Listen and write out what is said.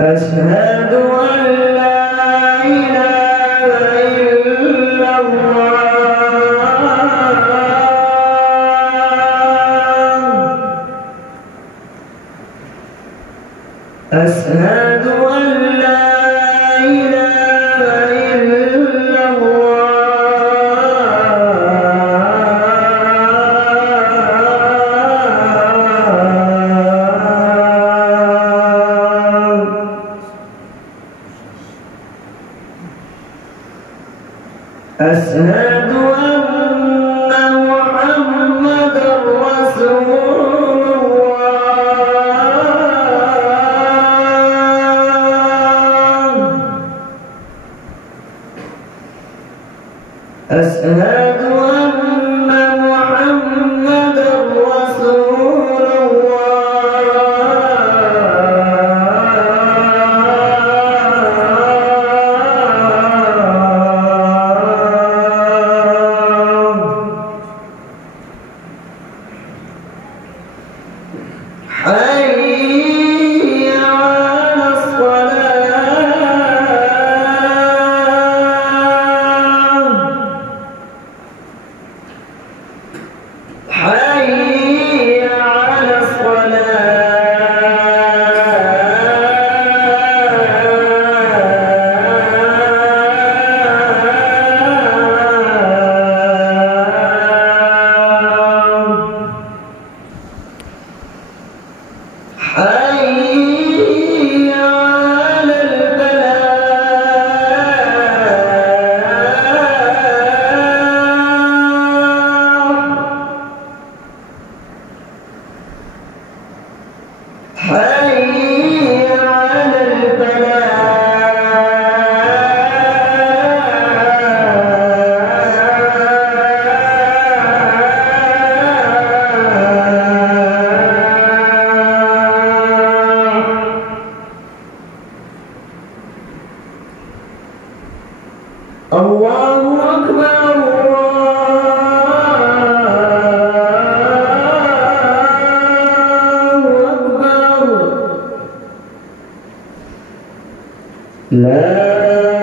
أشهد أن لا إله إلا الله أشهد أن لا إله إلا أشهد أن محمدًا رسول الله أشهد أن محمدًا رسول حي على الصلاة حي على حي على الفلاح حي على الله أكبر الله أكبر لا